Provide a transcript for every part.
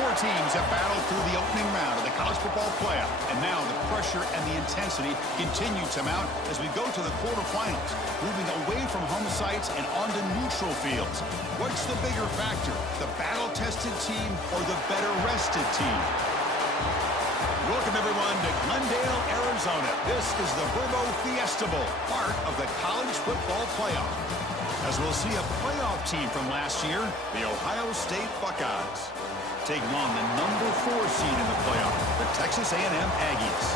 Four teams have battled through the opening round of the college football playoff, and now the pressure and the intensity continue to mount as we go to the quarterfinals, moving away from home sites and onto neutral fields. What's the bigger factor, the battle-tested team or the better-rested team? Welcome, everyone, to Glendale, Arizona. This is the Verbo Fiesta Bowl, part of the college football playoff. As we'll see a playoff team from last year, the Ohio State Buckeyes, taking on the number 4 seed in the playoff, the Texas A&M Aggies.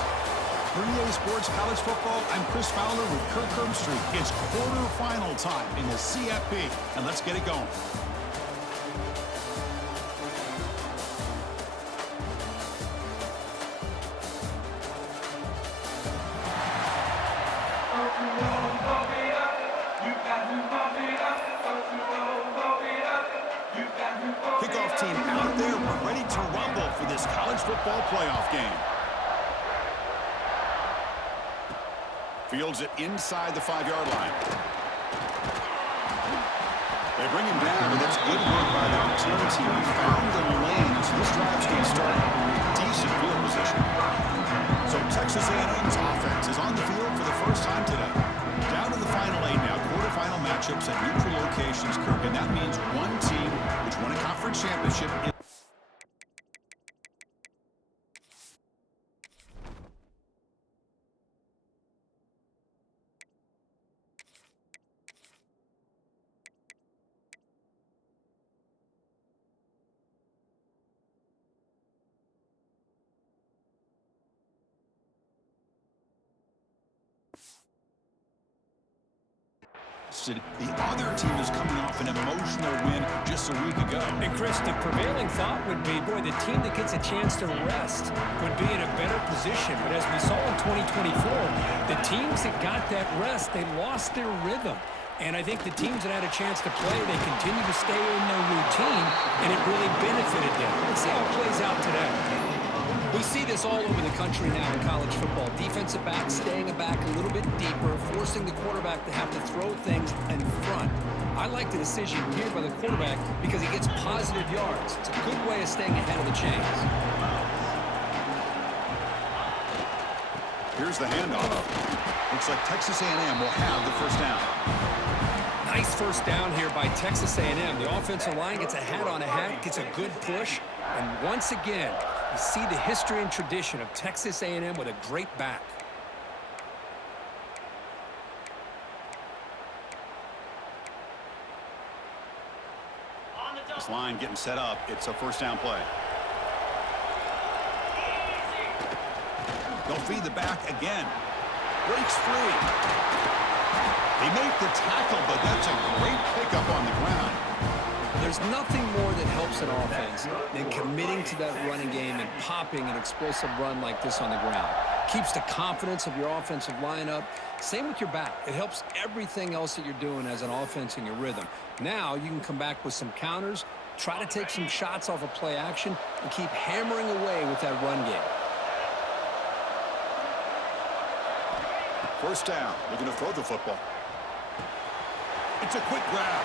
For EA Sports College Football, I'm Chris Fowler with Kirk Herbstreit. It's quarterfinal time in the CFP, and let's get it going. Kickoff team out there. We're ready to rumble for this college football playoff game. Fields it inside the 5-yard line. They bring him down, but that's good work by the return team. He found the lane, so this drive's going to start. Decent field position. So Texas A&M's offense is on the field for the first time today. Down to the final 8 now. Quarterfinal matchups at neutral locations, Kirk, and that means one team which won a conference championship. The other team is coming off an emotional win just a week ago. And Chris, the prevailing thought would be, boy, the team that gets a chance to rest would be in a better position. But as we saw in 2024, the teams that got that rest, they lost their rhythm. And I think the teams that had a chance to play, they continue to stay in their routine, and it really benefited them. Let's see how it plays out today. We see this all over the country now in college football. Defensive backs staying back a little bit deeper, forcing the quarterback to have to throw things in front. I like the decision here by the quarterback because he gets positive yards. It's a good way of staying ahead of the chains. Here's the handoff. Looks like Texas A&M will have the first down. Nice first down here by Texas A&M. The offensive line gets a hat on a hat, gets a good push, and once again, you see the history and tradition of Texas A&M with a great back. This line getting set up. It's a first down play. They'll feed the back again. Breaks free. They make the tackle, but that's a great pickup on the ground. There's nothing more that helps an offense than committing to that running game and popping an explosive run like this on the ground. Keeps the confidence of your offensive lineup. Same with your back. It helps everything else that you're doing as an offense in your rhythm. Now you can come back with some counters, try to take some shots off of play action, and keep hammering away with that run game. First down. Looking to throw the football. It's a quick grab.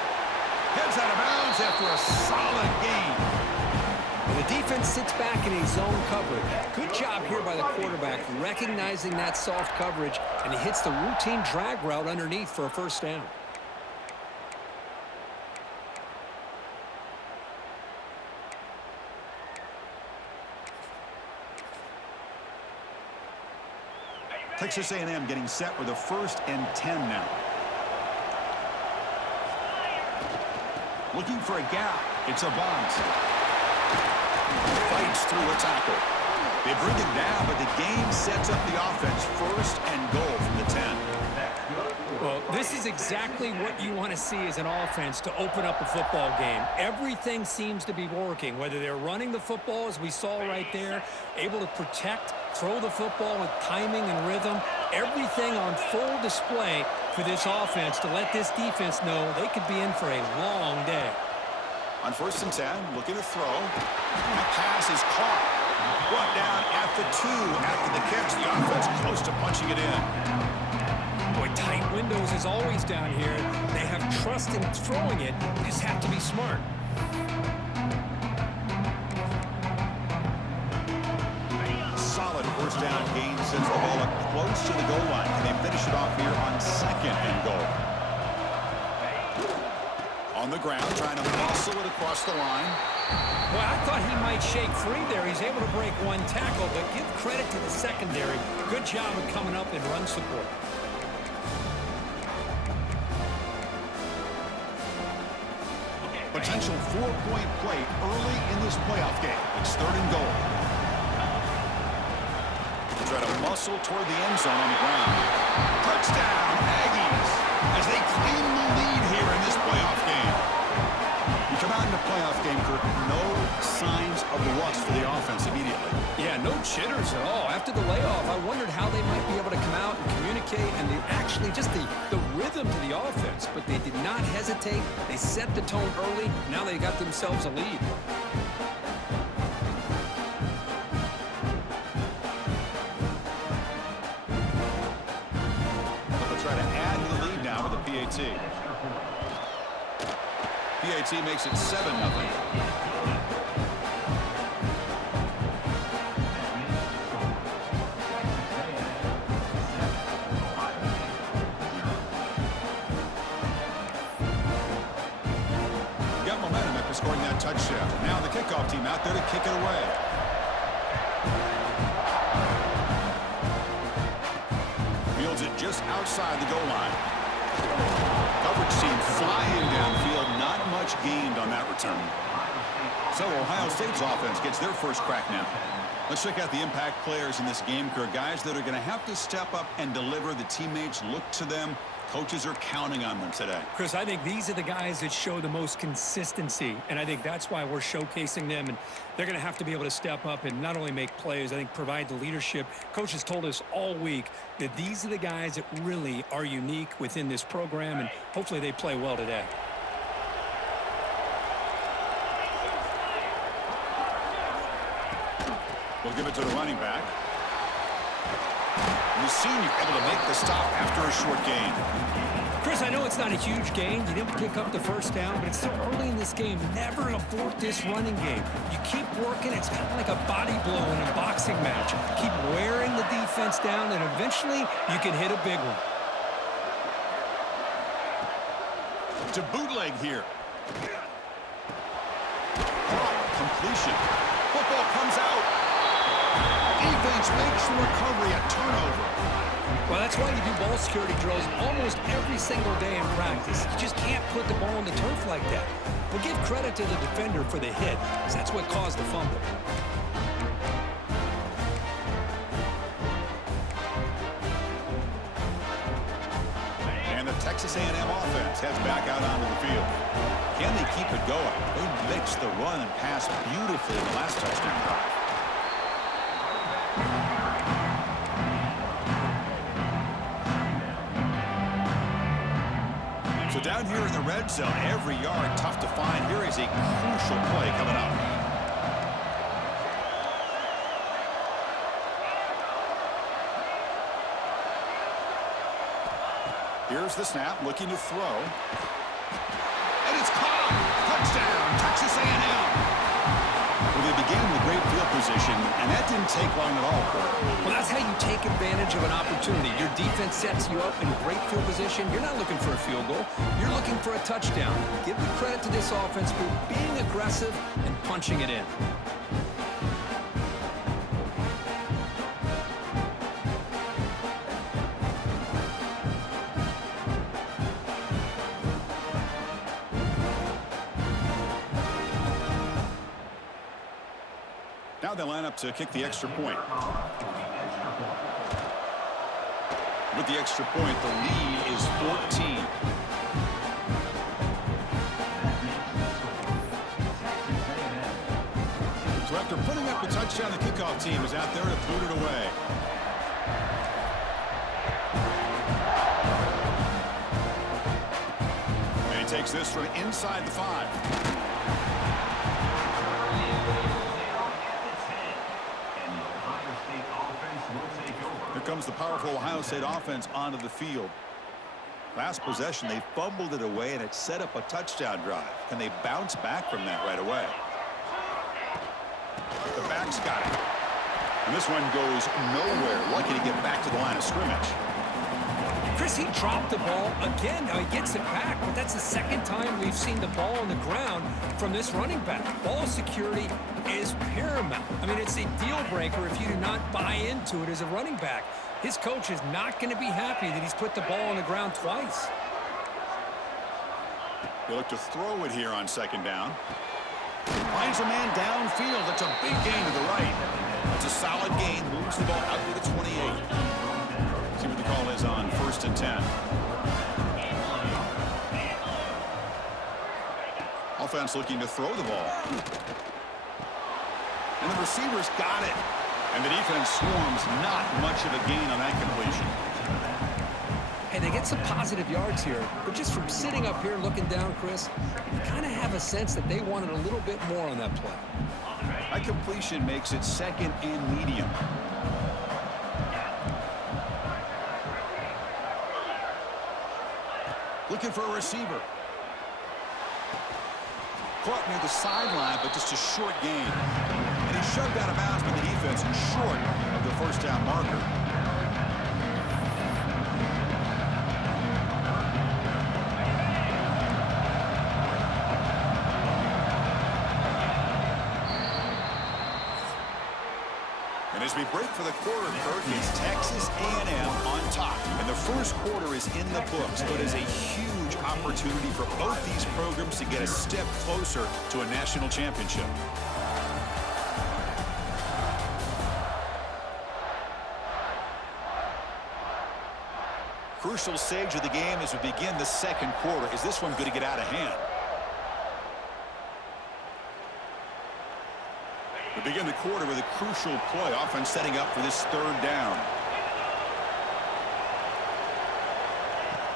Heads out of bounds after a solid gain. And the defense sits back in a zone coverage. Good job here by the quarterback recognizing that soft coverage, and he hits the routine drag route underneath for a first down. Texas A&M getting set with a 1st and 10 now. Looking for a gap. It's Avant. Fights through a tackle. They bring him down, but the game sets up the offense. 1st and goal from the 10. Well, this is exactly what you want to see as an offense to open up a football game. Everything seems to be working, whether they're running the football, as we saw right there, able to protect, throw the football with timing and rhythm. Everything on full display for this offense to let this defense know they could be in for a long day. On 1st and 10, looking to throw. That pass is caught. Brought down at the 2 after the catch. The offense close to punching it in. Boy, tight windows is always down here. They have trust in throwing it. They just have to be smart. down gain sends the ball up close to the goal line. Can they finish it off here on 2nd and goal? On the ground, trying to muscle it across the line. Well, I thought he might shake free there. He's able to break one tackle, but give credit to the secondary. Good job of coming up in run support. Potential 4-point play early in this playoff game. It's 3rd and goal. Try to muscle toward the end zone on the ground. Touchdown, Aggies, as they claim the lead here in this playoff game. You come out in the playoff game, Kirk, no signs of rust for the offense immediately. Yeah, no jitters at all. After the layoff, I wondered how they might be able to come out and communicate, and actually just the rhythm to the offense. But they did not hesitate. They set the tone early. Now they got themselves a lead. PAT makes it 7-0. Got momentum after scoring that touchdown. Now the kickoff team out there to kick it away. Fields it just outside the goal line. Coverage team flying downfield, not much gained on that return. So Ohio State's offense gets their first crack now. Let's check out the impact players in this game, Kirk. Guys that are going to have to step up and deliver. The teammates look to them. Coaches are counting on them today. Chris, I think these are the guys that show the most consistency, and I think that's why we're showcasing them, and they're going to have to be able to step up and not only make plays, I think provide the leadership. Coaches told us all week that these are the guys that really are unique within this program, and hopefully they play well today. We'll give it to the running back. And the senior able to make the stop after a short gain. Chris, I know it's not a huge gain. You didn't pick up the first down, but it's still early in this game. Never abort this running game. You keep working. It's kind of like a body blow in a boxing match. Keep wearing the defense down, and eventually you can hit a big one. To bootleg here. Completion. Football comes out. Defense makes the recovery, a turnover. Well, that's why you do ball security drills almost every single day in practice. You just can't put the ball on the turf like that. We'll give credit to the defender for the hit, because that's what caused the fumble. And the Texas A&M offense heads back out onto the field. Can they keep it going? They mixed the run and pass beautifully in the last touchdown drive. So down here in the red zone, every yard tough to find. Here is a crucial play coming up. Here's the snap, looking to throw. And it's caught! Touchdown, Texas A&M! Well, they began with great field position, and that didn't take long at all, Kirk. Well, that's how you take advantage of an opportunity. Your defense sets you up in great field position. You're not looking for a field goal. You're looking for a touchdown. Give the credit to this offense for being aggressive and punching it in. Now they line up to kick the extra point. With the extra point, the lead is 14. So after putting up a touchdown, the kickoff team is out there to boot it away. And he takes this from inside the 5. Here comes the powerful Ohio State offense onto the field. Last possession, they fumbled it away, and it set up a touchdown drive. Can they bounce back from that right away? The back's got it. And this one goes nowhere. Lucky to get back to the line of scrimmage. Chris, he dropped the ball again. Now he gets it back, but that's the second time we've seen the ball on the ground from this running back. Ball security is paramount. I mean, it's a deal breaker if you do not buy into it as a running back. His coach is not going to be happy that he's put the ball on the ground twice. They look to throw it here on second down. Finds a man downfield. That's a big gain to the right. It's a solid gain. Moves the ball out to the 28. See what the call is on 1st and 10. Offense looking to throw the ball. And the receiver's got it. And the defense swarms. Not much of a gain on that completion. Hey, they get some positive yards here, but just from sitting up here looking down, Chris, you kind of have a sense that they wanted a little bit more on that play. That completion makes it 2nd and medium. Looking for a receiver. Caught near the sideline, but just a short gain. And he shoved out of bounds by the defense short of the first down marker. And as we break for the quarter, Kirk, it's Texas A&M on top. And the first quarter is in the books, but is a huge opportunity for both these programs to get a step closer to a national championship. Crucial stage of the game as we begin the second quarter. Is this one going to get out of hand? We begin the quarter with a crucial play. Offense setting up for this 3rd down.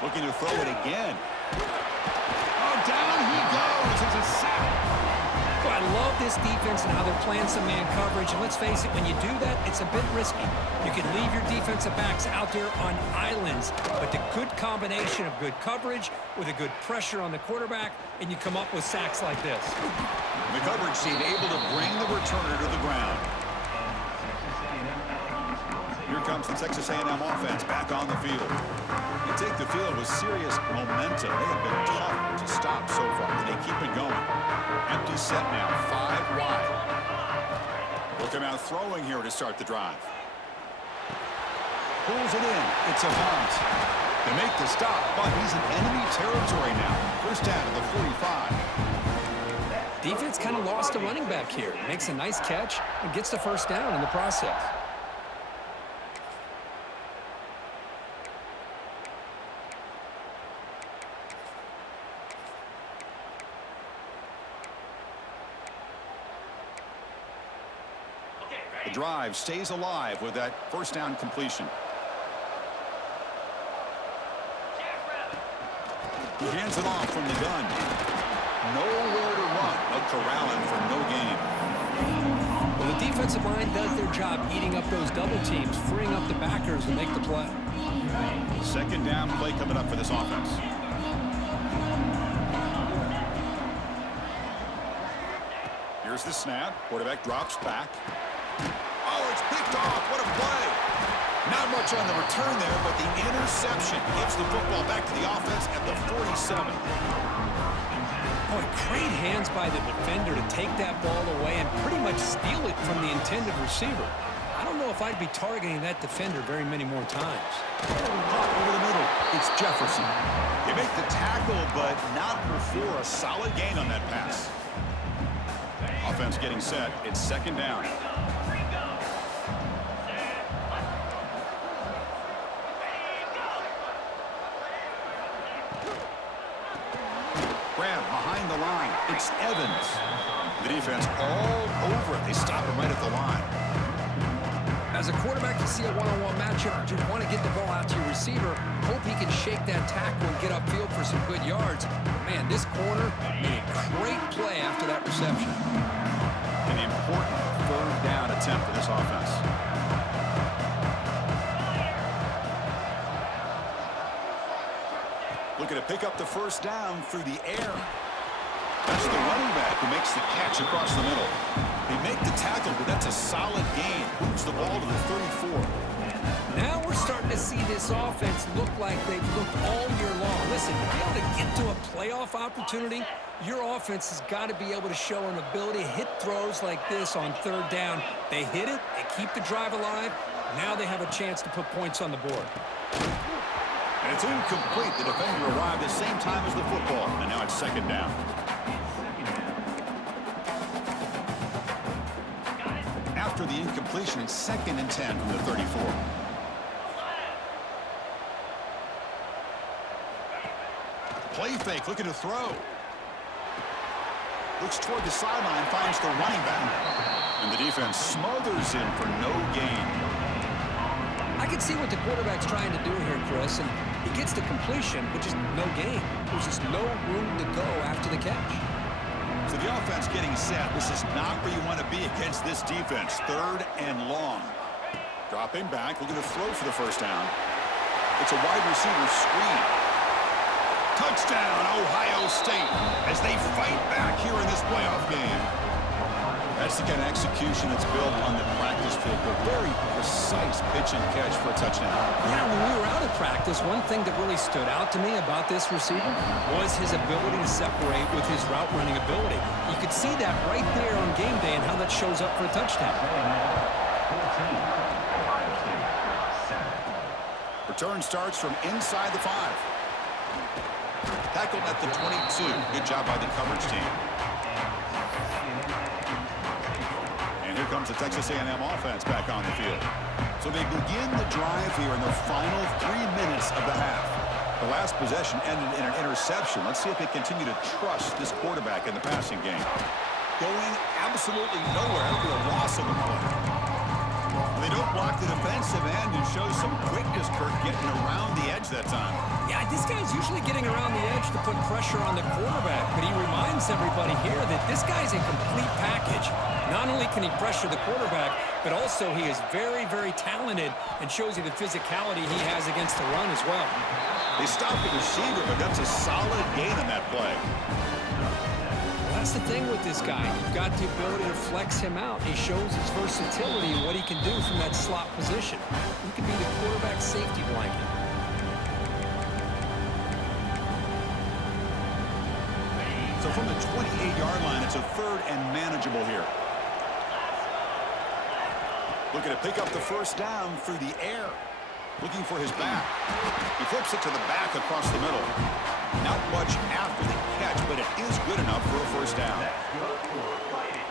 Looking to throw it again. Oh, down he goes. It's a sack. Well, I love this defense and how they're playing some man coverage. And let's face it, when you do that, it's a bit risky. You can leave your defensive backs out there on islands, but the good combination of good coverage with a good pressure on the quarterback, and you come up with sacks like this. The coverage team able to bring the returner to the ground. Here comes the Texas A&M offense back on the field. They take the field with serious momentum. They have been tough to stop so far, but they keep it going. Empty set now, 5 wide. Looking out throwing here to start the drive. Pulls it in. It's a bunt. They make the stop, but he's in enemy territory now. First down at the 45. Defense kind of lost a running back here. Makes a nice catch and gets the first down in the process. The drive stays alive with that first down completion. He hands it off from the gun. Nowhere to run. Corralling for no gain. Well, the defensive line does their job eating up those double teams, freeing up the backers to make the play. 2nd down play coming up for this offense. Here's the snap. Quarterback drops back. Oh, it's picked off. What a play. Not much on the return there, but the interception gives the football back to the offense at the 47. Boy, great hands by the defender to take that ball away and pretty much steal it from the intended receiver. I don't know if I'd be targeting that defender very many more times. Over the middle, it's Jefferson. They make the tackle, but not before a solid gain on that pass. Offense getting set. It's 2nd down. Grab behind the line. It's Evans. The defense all over it. They stop him right at the line. As a quarterback, you see a one-on-one matchup. You want to get the ball out to your receiver. Hope he can shake that tackle and get upfield for some good yards. But man, this corner made a great play after that reception. An important 3rd down attempt for this offense. Looking to pick up the first down through the air. That's the running back who makes the catch across the middle. They make the tackle, but that's a solid gain. Moves the ball ball to the 34. Now we're starting to see this offense look like they've looked all year long. Listen, to be able to get to a playoff opportunity, your offense has got to be able to show an ability to hit throws like this on third down. They hit it, they keep the drive alive. Now they have a chance to put points on the board. And it's incomplete. The defender arrived at the same time as the football, and now it's second down. After the incompletion, it's 2nd and 10 from the 34. Play fake, looking to throw. Looks toward the sideline, finds the running back. And the defense smothers him for no gain. I can see what the quarterback's trying to do here, Chris, and he gets the completion, but just no gain. There's just no room to go after the catch. So the offense getting set. This is not where you want to be against this defense. 3rd and long. Dropping back, looking to throw for the first down. It's a wide receiver screen. Touchdown, Ohio State, as they fight back here in this playoff game. That's the kind of execution that's built on the practice field. A very precise pitch and catch for a touchdown. Yeah, when we were out of practice, one thing that really stood out to me about this receiver was his ability to separate with his route running ability. You could see that right there on game day and how that shows up for a touchdown. Return starts from inside the 5. Tackled at the 22. Good job by the coverage team. And here comes the Texas A&M offense back on the field. So they begin the drive here in the final 3 minutes of the half. The last possession ended in an interception. Let's see if they continue to trust this quarterback in the passing game. Going absolutely nowhere after a loss of the play. They don't block the defensive end and show some quickness, Kirk, getting around the edge that time. Yeah, this guy's usually getting around the edge to put pressure on the quarterback, but he reminds everybody here that this guy's a complete package. Not only can he pressure the quarterback, but also he is very, very talented and shows you the physicality he has against the run as well. They stopped the receiver, but that's a solid gain on that play. That's the thing with this guy. You've got the ability to flex him out. He shows his versatility and what he can do from that slot position. He can be the quarterback's safety blanket. So from the 28-yard line, it's a 3rd and manageable here. Looking to pick up the first down through the air. Looking for his back. He flips it to the back across the middle. Not much after the catch, but it is good enough for a first down.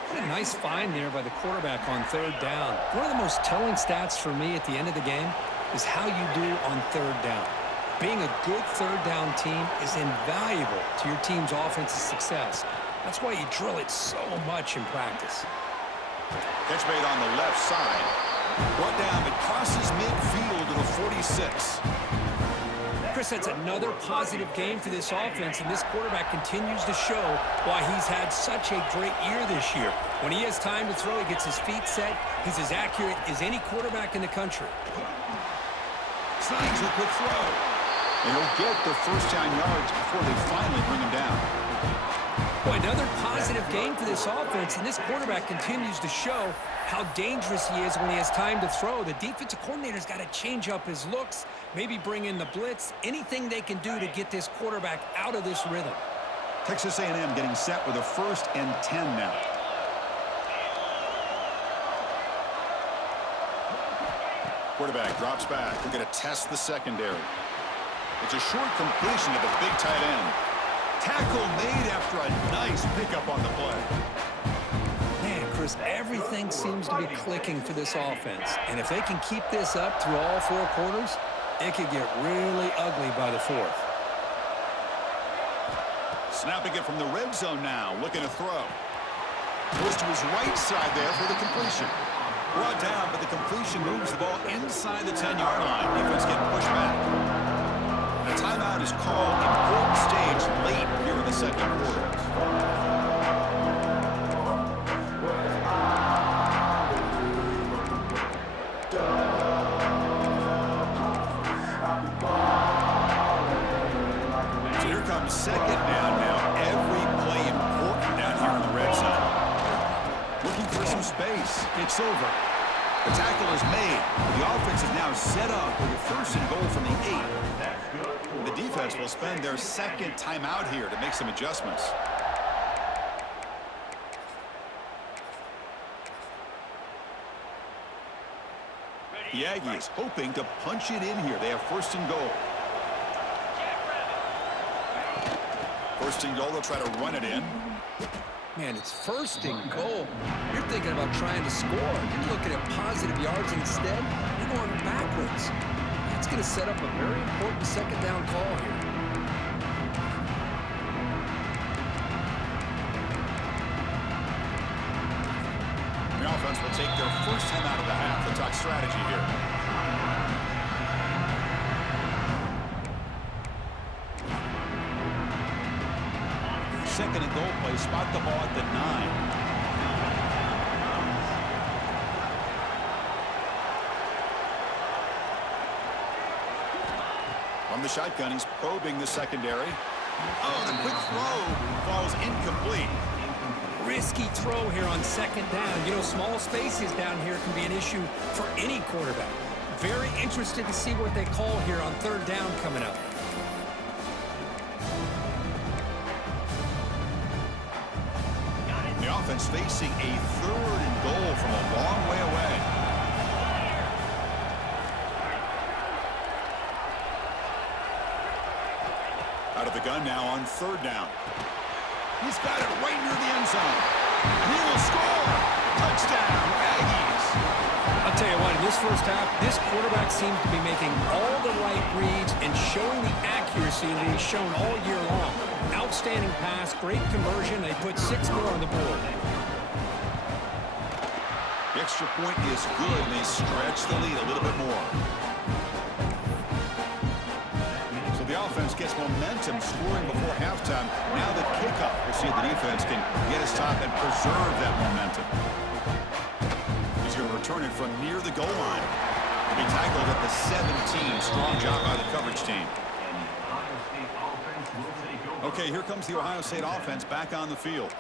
What a nice find there by the quarterback on 3rd down. One of the most telling stats for me at the end of the game is how you do on 3rd down. Being a good 3rd down team is invaluable to your team's offensive success. That's why you drill it so much in practice. Catch made on the left side. Brought down, it crosses midfield to the 46. Chris, that's another positive game for this offense, and this quarterback continues to show why he's had such a great year this year. When he has time to throw, he gets his feet set. He's as accurate as any quarterback in the country. Sneaks a quick throw. And he'll get the first down yards before they finally bring him down. Boy, another positive game for this offense, and this quarterback continues to show how dangerous he is when he has time to throw. The defensive coordinator's got to change up his looks, maybe bring in the blitz, anything they can do to get this quarterback out of this rhythm. Texas A&M getting set with a 1st and 10 now. Quarterback drops back. We're going to test the secondary. It's a short completion to the big tight end. Tackle made after a nice pickup on the play. Man, Chris, everything seems to be clicking for this offense. And if they can keep this up through all 4 quarters, it could get really ugly by the 4th. Snapping it from the red zone now, looking to throw. Goes to his right side there for the completion. Brought down, but the completion moves the ball inside the 10-yard line. Defense getting pushed back. A timeout is called. Important stage late here in the second quarter. So here comes second down now. Every play important down here in the red zone. Looking for some space. It's over. The tackle is made. The offense is now set up with a first and goal from the 8. The defense will spend their second timeout here to make some adjustments. The Aggies hoping to punch it in here. They have first and goal. First and goal, they'll try to run it in. Man, it's first and goal. You're thinking about trying to score. You're looking at positive yards instead. You're going backwards. That's going to set up a very important second down call here. The offense will take their first time out of the half. They'll talk strategy here. Second and goal play. Spot the ball at the 9. From the shotgun, he's probing the secondary. Oh, the quick throw falls incomplete. Risky throw here on second down. You know, small spaces down here can be an issue for any quarterback. Very interested to see what they call here on third down coming up. The offense facing a third and goal from a long way away. Out of the gun now on third down. He's got it right near the end zone. And he will score. Touchdown, Aggies. I'll tell you what, in this first half, this quarterback seems to be making all the right reads and showing the accuracy that he's shown all year long. Outstanding pass, great conversion. They put 6 more on the board. The extra point is good, and they stretch the lead a little bit more. So the offense gets momentum scoring before halftime. Now the kickoff. We'll see if the defense can get his top and preserve that momentum. He's going to return it from near the goal line. He'll be tackled at the 17. Strong job by the coverage team. Okay, here comes the Ohio State offense back on the field.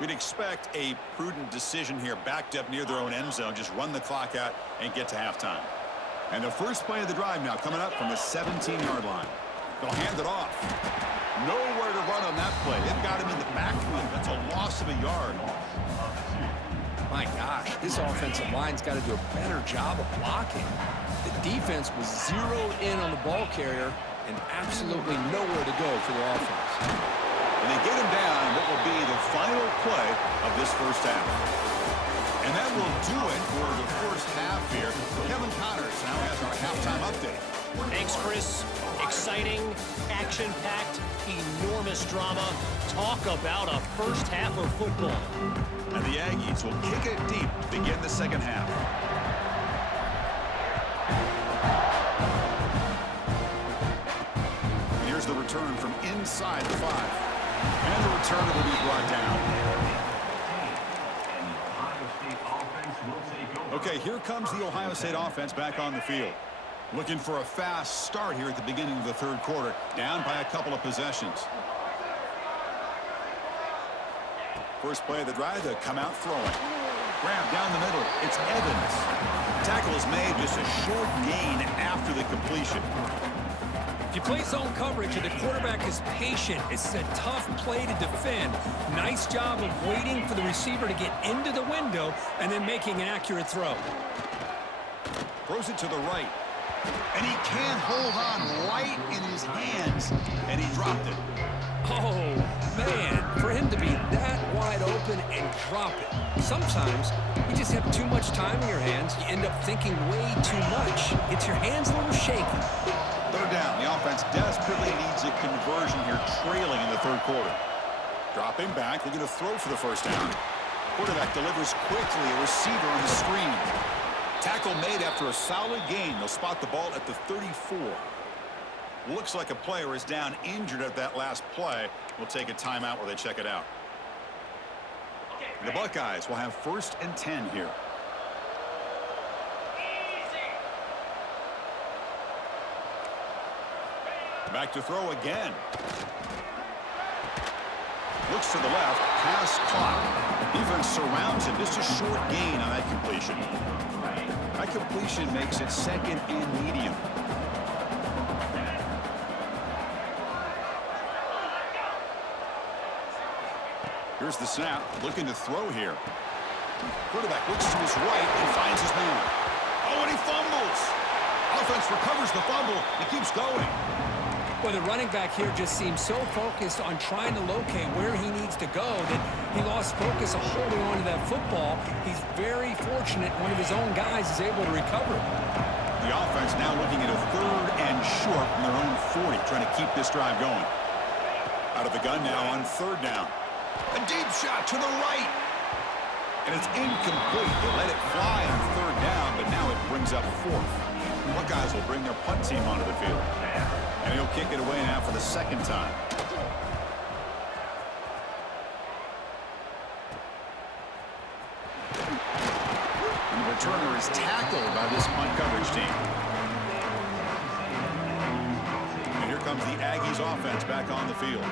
We'd expect a prudent decision here, backed up near their own end zone. Just run the clock out and get to halftime. And the first play of the drive now coming up from the 17-yard line. They'll hand it off. Nowhere to run on that play. They've got him in the backfield. That's a loss of a yard. My gosh, this offensive line's got to do a better job of blocking. The defense was zeroed in on the ball carrier and absolutely nowhere to go for the offense. And they get him down what will be the final play of this first half. And that will do it for the first half here. Kevin Connors now has our halftime update. Thanks, Chris. Exciting, action-packed, enormous drama. Talk about a first half of football. And the Aggies will kick it deep to begin the second half. And here's the return from inside the 5. And the returner will be brought down. Okay, here comes the Ohio State offense back on the field. Looking for a fast start here at the beginning of the third quarter. Down by a couple of possessions. First play of the drive, they come out throwing. Grab down the middle. It's Evans. Tackle is made, just a short gain after the completion. If you play zone coverage and the quarterback is patient, it's a tough play to defend. Nice job of waiting for the receiver to get into the window and then making an accurate throw. Throws it to the right. And he can't hold on right in his hands, and he dropped it. Oh, man, for him to be that wide open and drop it. Sometimes you just have too much time in your hands. You end up thinking way too much. Gets your hands a little shaky. Third down. The offense desperately needs a conversion here, trailing in the third quarter. Dropping back, looking to throw for the first down. Quarterback delivers quickly, a receiver on the screen. Tackle made after a solid gain. They'll spot the ball at the 34. Looks like a player is down injured at that last play. We'll take a timeout while they check it out. The Buckeyes will have first and 10 here. Back to throw again. Looks to the left, pass clock. Defense surrounds him. Just a short gain on that completion. incompletion makes it second and medium. Here's the snap, looking to throw here. Quarterback looks to his right and finds his man. Oh, and he fumbles. Offense recovers the fumble and keeps going. Well, the running back here just seems so focused on trying to locate where he needs to go that he lost focus of holding on to that football. He's very fortunate one of his own guys is able to recover. The offense now looking at a 3rd and short from their own 40, trying to keep this drive going. Out of the gun now on 3rd down. A deep shot to the right. And it's incomplete. They let it fly on 3rd down, but now it brings up 4th. The Buckeyes will bring their punt team onto the field. And he'll kick it away now for the 2nd time. And the returner is tackled by this punt coverage team. And here comes the Aggies offense back on the field.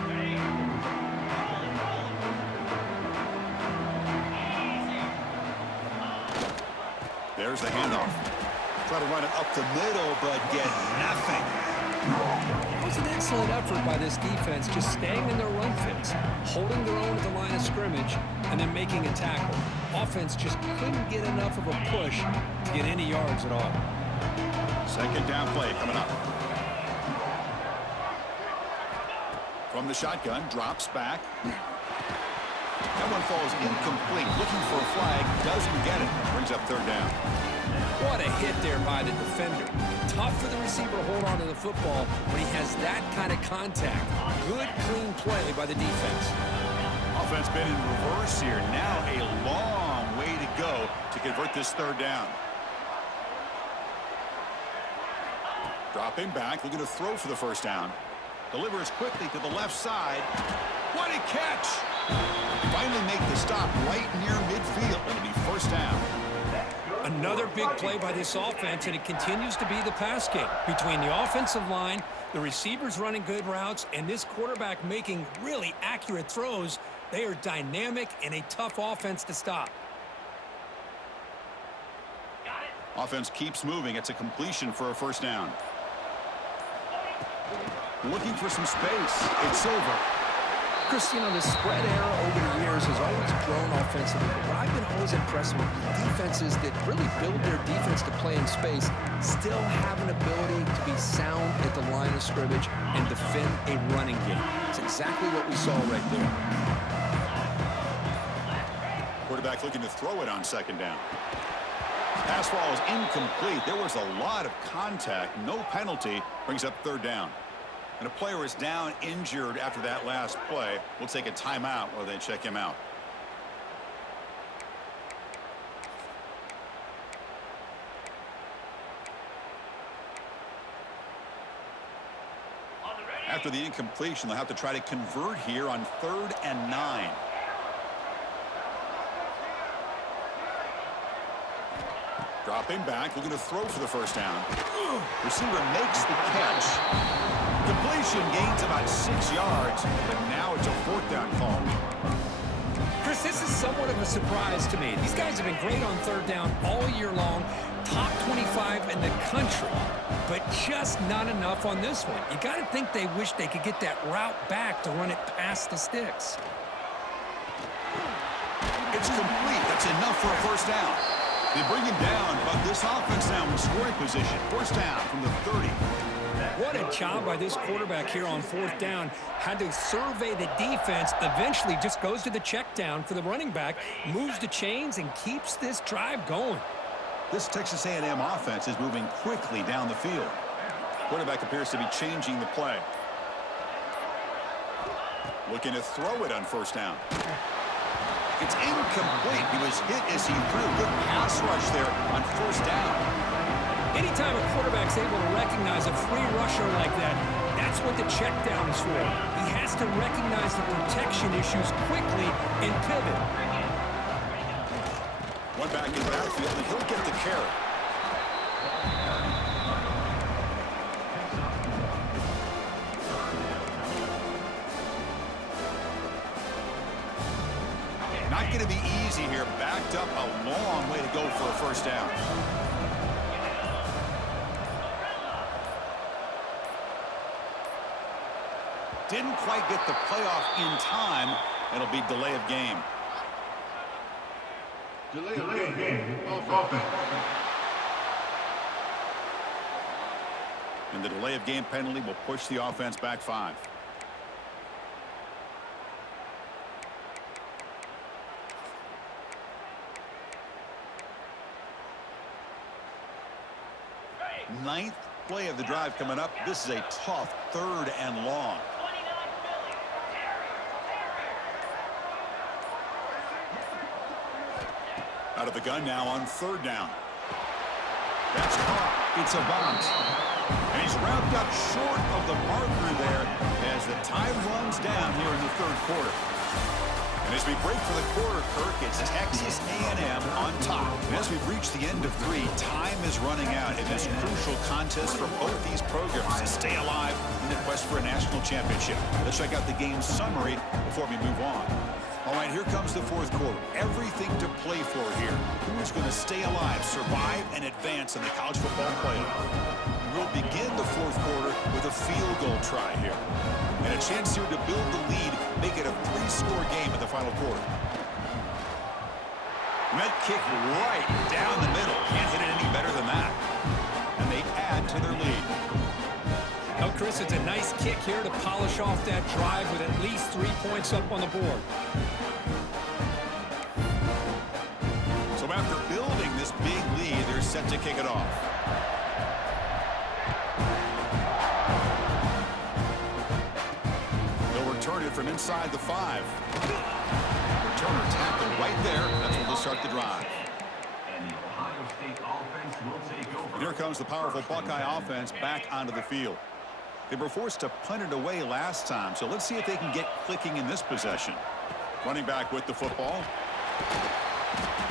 There's the handoff. Try to run it up the middle, but get nothing. It was an excellent effort by this defense, just staying in their run fits, holding their own at the line of scrimmage, and then making a tackle. Offense just couldn't get enough of a push to get any yards at all. 2nd down play coming up. From the shotgun, drops back. That one falls incomplete. Looking for a flag, doesn't get it. Brings up 3rd down. What a hit there by the defender. Tough for the receiver to hold on to the football when he has that kind of contact. Good, clean play by the defense. Offense been in reverse here. Now a long way to go to convert this 3rd down. Dropping back, looking to throw for the 1st down. Delivers quickly to the left side. What a catch! Finally make the stop right near midfield. It'll be 1st down. Another big play by this offense, and it continues to be the pass game. Between the offensive line, the receivers running good routes, and this quarterback making really accurate throws, they are dynamic and a tough offense to stop. Offense keeps moving. It's a completion for a 1st down. Looking for some space. It's over. Chris, you know, the spread era over the years has always grown offensively, but what I've been always impressed with defenses that really build their defense to play in space still have an ability to be sound at the line of scrimmage and defend a running game. It's exactly what we saw right there. Quarterback looking to throw it on 2nd down. Pass ball is incomplete. There was a lot of contact. No penalty. Brings up 3rd down. And a player is down injured after that last play. We'll take a timeout while they check him out. After the incompletion, they'll have to try to convert here on 3rd and 9. Dropping back, looking to throw for the 1st down. Receiver makes the catch. Completion gains about 6 yards, but now it's a 4th down call. Chris, this is somewhat of a surprise to me. These guys have been great on 3rd down all year long, top 25 in the country, but just not enough on this one. You got to think they wish they could get that route back to run it past the sticks. It's complete. That's enough for a 1st down. They bring him down, but this offense now in scoring position. 1st down from the 30. What a job by this quarterback here on 4th down. Had to survey the defense, eventually just goes to the check down for the running back, moves the chains, and keeps this drive going. This Texas A&M offense is moving quickly down the field. Quarterback appears to be changing the play. Looking to throw it on 1st down. It's incomplete. He was hit as he threw. Good pass rush there on 1st down. Anytime a quarterback's able to recognize a free rusher like that, that's what the check down is for. He has to recognize the protection issues quickly and pivot. One back in the backfield, and he'll get the carry. Not going to be easy here. Backed up a long way to go for a 1st down. Didn't quite get the playoff in time. It'll be delay of game. Delay of game. Offense. And the delay of game penalty will push the offense back 5. Ninth play of the drive coming up. This is a tough 3rd and long. Out of the gun now on 3rd down. That's caught. It's a bounce. And he's wrapped up short of the marker there as the time runs down here in the 3rd quarter. And as we break for the quarter, Kirk, it's Texas A&M on top. And as we've reached the end of 3, time is running out in this crucial contest for both these programs to stay alive in the quest for a national championship. Let's check out the game summary before we move on. All right, here comes the 4th quarter. Everything to play for here. Who's going to stay alive, survive, and advance in the college football playoff? We'll begin the 4th quarter with a field goal try here. And a chance here to build the lead, make it a 3-score game in the final quarter. And that kick right down the middle. Can't hit it any better than that. And they add to their lead. Well, Chris, it's a nice kick here to polish off that drive with at least 3 points up on the board. So after building this big lead, they're set to kick it off. They'll return it from inside the 5. Returner tackled right there. That's where they'll start the drive. And the Ohio State offense will take over. And here comes the powerful Buckeye offense back onto the field. They were forced to punt it away last time, so let's see if they can get clicking in this possession. Running back with the football.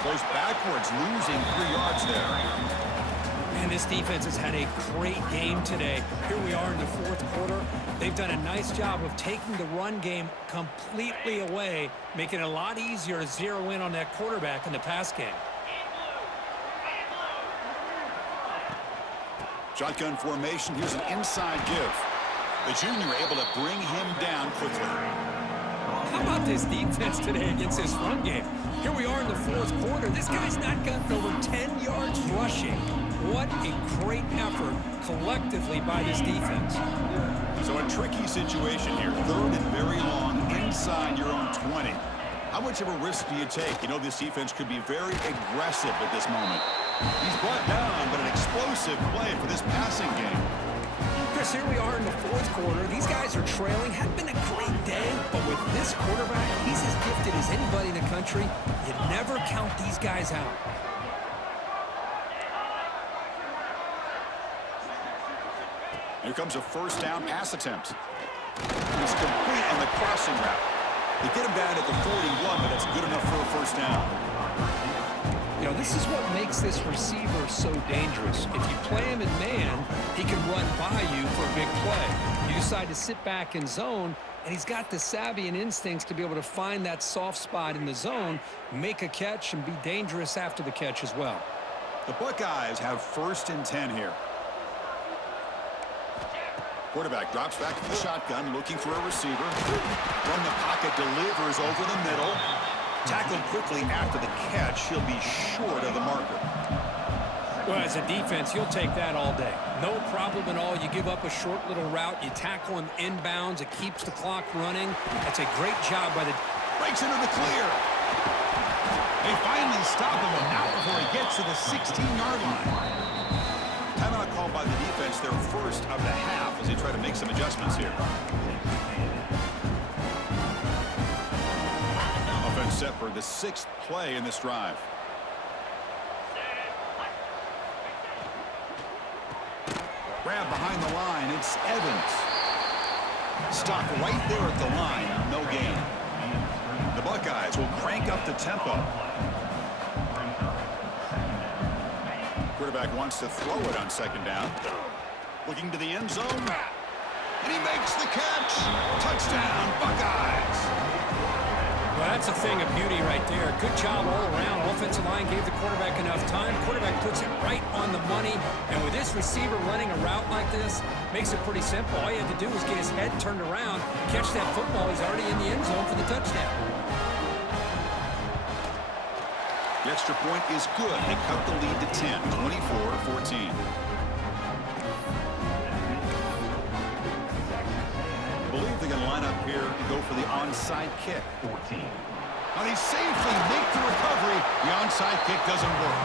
Goes backwards, losing 3 yards there. Man, this defense has had a great game today. Here we are in the 4th quarter. They've done a nice job of taking the run game completely away, making it a lot easier to zero in on that quarterback in the pass game. Shotgun formation. Here's an inside give. The junior able to bring him down quickly. How about this defense today against this run game? Here we are in the 4th quarter. This guy's not gotten over 10 yards rushing. What a great effort collectively by this defense. So a tricky situation here. 3rd and very long inside your own 20. How much of a risk do you take? You know, this defense could be very aggressive at this moment. He's brought down, but an explosive play for this passing game. Chris, here we are in the 4th quarter. These guys are trailing. Hadn't been a great day, but with this quarterback, he's as gifted as anybody in the country. You never count these guys out. Here comes a 1st down pass attempt. He's complete on the crossing route. They get him down at the 41, but that's good enough for a 1st down. You know, this is what makes this receiver so dangerous. If you play him in man, he can run by you for a big play. You decide to sit back in zone, and he's got the savvy and instincts to be able to find that soft spot in the zone, make a catch, and be dangerous after the catch as well. The Buckeyes have 1st and 10 here. Quarterback drops back to the shotgun, looking for a receiver. From the pocket, delivers over the middle. Tackled quickly after the catch. He'll be short of the marker. Well, as a defense, you'll take that all day. No problem at all. You give up a short little route. You tackle him inbounds. It keeps the clock running. That's a great job by the... Breaks into the clear. They finally stop him, but not before he gets to the 16-yard line. Timeout called by the defense, their 1st of the half, as they try to make some adjustments here. Offense set for the 6th play in this drive. Grab behind the line. It's Evans. Stop right there at the line. No gain. The Buckeyes will crank up the tempo. Quarterback wants to throw it on 2nd down. Looking to the end zone. And he makes the catch. Touchdown, Buckeyes. Well, That's a thing of beauty right there. Good job all around. Offensive line gave the quarterback enough time. Quarterback puts it right on the money. And with this receiver running a route like this, makes it pretty simple. All you had to do was get his head turned around, catch that football. He's already in the end zone for the touchdown. The extra point is good. They cut the lead to 10, 24-14. I believe they're going to line up here and go for the onside kick. 14. Now they safely make the recovery. The onside kick doesn't work.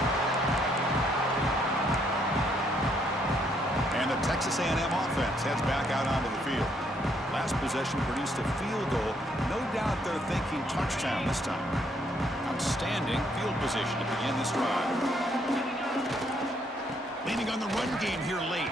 And the Texas A&M offense heads back out onto the field. Last possession produced a field goal. No doubt they're thinking touchdown this time. Outstanding field position to begin this drive. Leaning on the run game here late.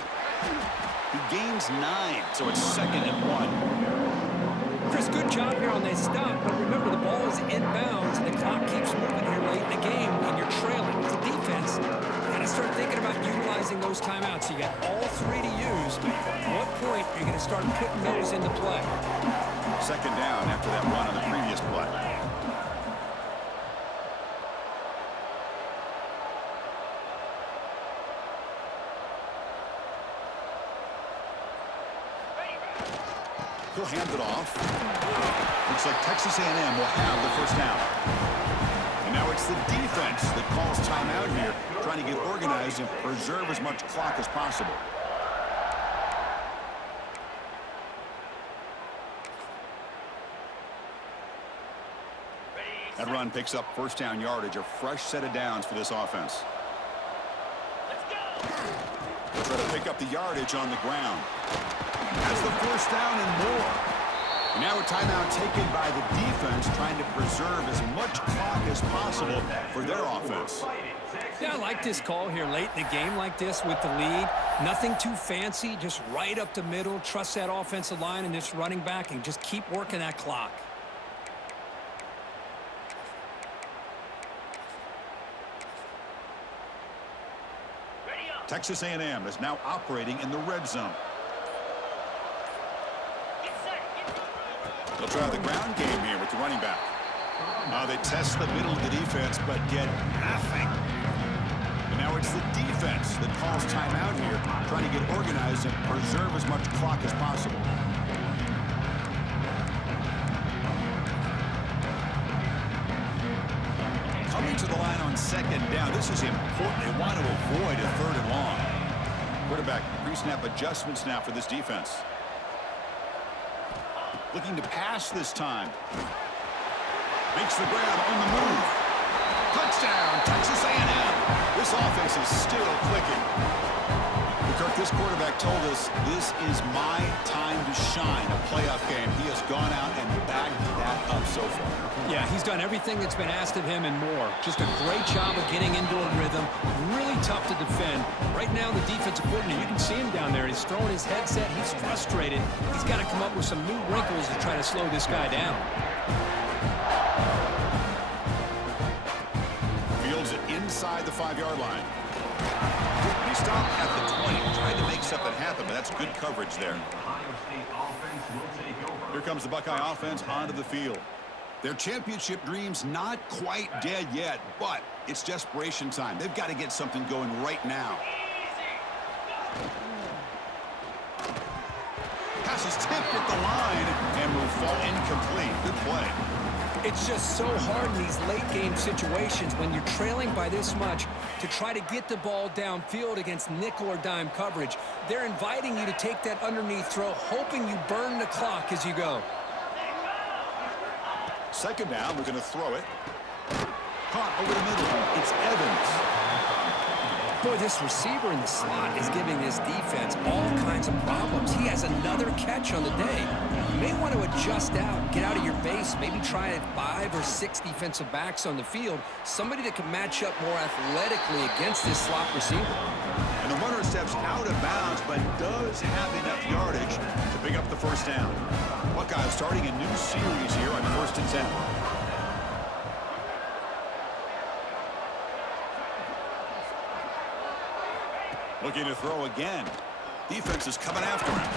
He gains 9, so it's 2nd and 1. Chris, good job here on that stop, but remember the ball is inbounds and the clock keeps moving here late in the game and you're trailing. As a defense, you got to start thinking about utilizing those timeouts. You got all 3 to use. At what point are you going to start putting those into play? 2nd down after that run on the previous play. He'll hand it off. Looks like Texas A&M will have the first down. And now it's the defense that calls timeout here, trying to get organized and preserve as much clock as possible. That run picks up first down yardage, a fresh set of downs for this offense. They'll try to pick up the yardage on the ground. That's the first down and more. And now a timeout taken by the defense, trying to preserve as much clock as possible for their offense. Yeah, I like this call here late in the game like this with the lead. Nothing too fancy, just right up the middle. Trust that offensive line and this running back and just keep working that clock. Texas A&M is now operating in the red zone. They'll try the ground game here with the running back. They test the middle of the defense, but get nothing. And now it's the defense that calls timeout here, trying to get organized and preserve as much clock as possible. Coming to the line on 2nd down. This is important. They want to avoid a 3rd and long. Quarterback pre-snap adjustments now for this defense. Looking to pass this time. Makes the grab on the move. Touchdown, Texas A&M. This offense is still clicking. Kirk, this quarterback told us this is my time to shine, a playoff game. He has gone out and backed that up so far. Yeah, he's done everything that's been asked of him and more. Just a great job of getting into a rhythm. Really tough to defend. Right now, the defensive coordinator, you can see him down there. He's throwing his headset. He's frustrated. He's got to come up with some new wrinkles to try to slow this guy down. Fields it inside the 5-yard line. He stopped at the 20, tried to make something happen, but that's good coverage there. Ohio State offense will take over. Here comes the Buckeye offense onto the field. Their championship dreams not quite dead yet, but it's desperation time. They've got to get something going right now. Pass is tipped at the line and will fall incomplete. Good play. It's just so hard in these late game situations when you're trailing by this much to try to get the ball downfield against nickel or dime coverage. They're inviting you to take that underneath throw, hoping you burn the clock as you go. 2nd down, we're going to throw it. Caught over the middle. It's Evans. Boy, this receiver in the slot is giving this defense all kinds of problems. He has another catch on the day. You may want to adjust out, get out of your base, maybe try 5 or 6 defensive backs on the field, somebody that can match up more athletically against this slot receiver. And the runner steps out of bounds, but does have enough yardage to pick up the first down. Buckeyes starting a new series here on 1st and 10. Looking to throw again. Defense is coming after him.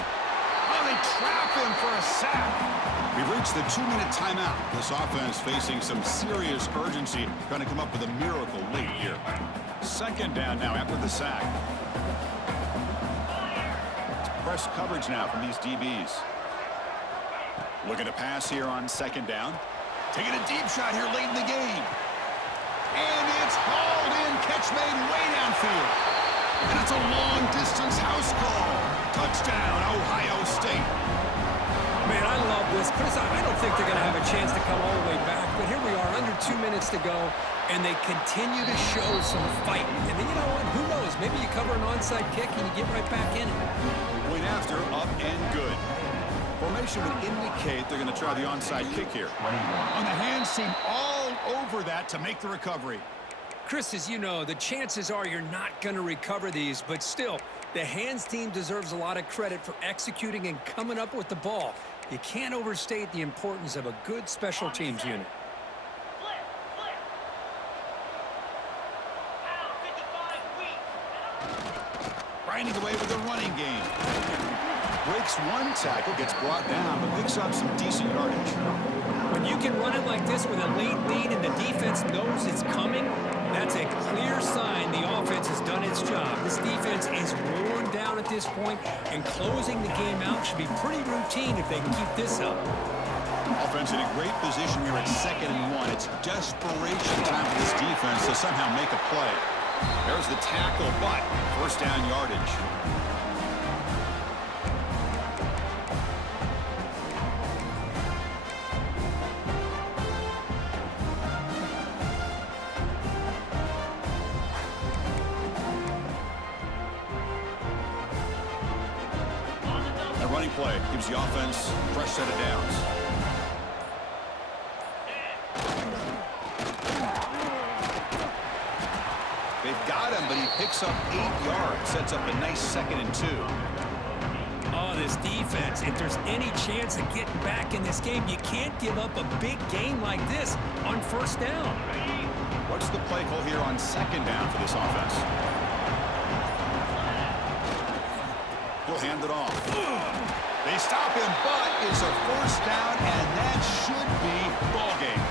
Oh, they they trap him for a sack. We've reached the 2-minute timeout. This offense facing some serious urgency, trying to come up with a miracle late here. Second down now after the sack. It's press coverage now from these DBs. Looking to pass here on second down. Taking a deep shot here late in the game. And it's hauled in. Catch made way downfield. And it's a long-distance house call. Touchdown, Ohio State. Man, I love this. Chris, I don't think they're going to have a chance to come all the way back. But here we are, under 2 minutes to go, and they continue to show some fight. And then, you know what? Who knows? Maybe you cover an onside kick and you get right back in it. Point after, up and good. Formation would indicate they're going to try the onside kick here. On the hands team, all over that to make the recovery. Chris, as you know, the chances are you're not going to recover these, but still, the hands team deserves a lot of credit for executing and coming up with the ball. You can't overstate the importance of a good special teams unit. Grinding away with the running game. Breaks one tackle, gets brought down, but picks up some decent yardage. When you can run it like this with a late lead and the defense knows it's coming, that's a clear sign the offense has done its job. This defense is worn down at this point, and closing the game out should be pretty routine if they can keep this up. Offense in a great position here at 2nd and 1. It's desperation time for this defense to somehow make a play. There's the tackle, but first down yardage. That running play gives the offense a fresh set of downs. They've got him, but he picks up 8 yards. Sets up a nice 2nd and 2. Oh, this defense, if there's any chance of getting back in this game, you can't give up a big game like this on first down. What's the play call here on 2nd down for this offense? He'll hand it off. They stop him, but it's a first down, and that should be ball game.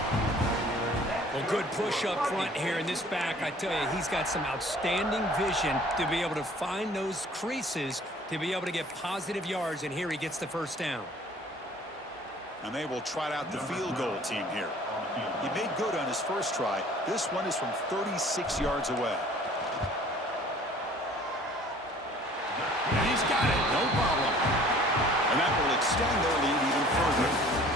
Well, good push up front here in this back. I tell you, he's got some outstanding vision to be able to find those creases, to be able to get positive yards, and here he gets the first down. And they will trot out the field goal team here. He made good on his first try. This one is from 36 yards away. And he's got it, no problem. And that will extend their lead even further.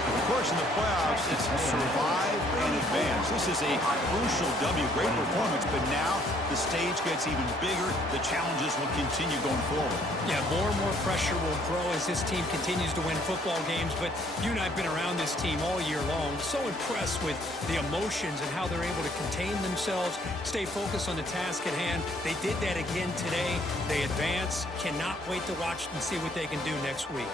Of course, in the playoffs, it's survive and advance. This is a crucial W. Great performance, but now the stage gets even bigger. The challenges will continue going forward. Yeah, more and more pressure will grow as this team continues to win football games, but you and I have been around this team all year long. So impressed with the emotions and how they're able to contain themselves, stay focused on the task at hand. They did that again today. They advance. Cannot wait to watch and see what they can do next week.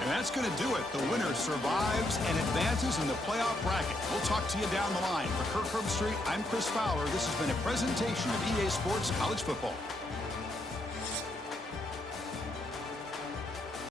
And that's going to do it. The winner survives and advances in the playoff bracket. We'll talk to you down the line. For Kirk Herbstreit, I'm Chris Fowler. This has been a presentation of EA Sports College Football.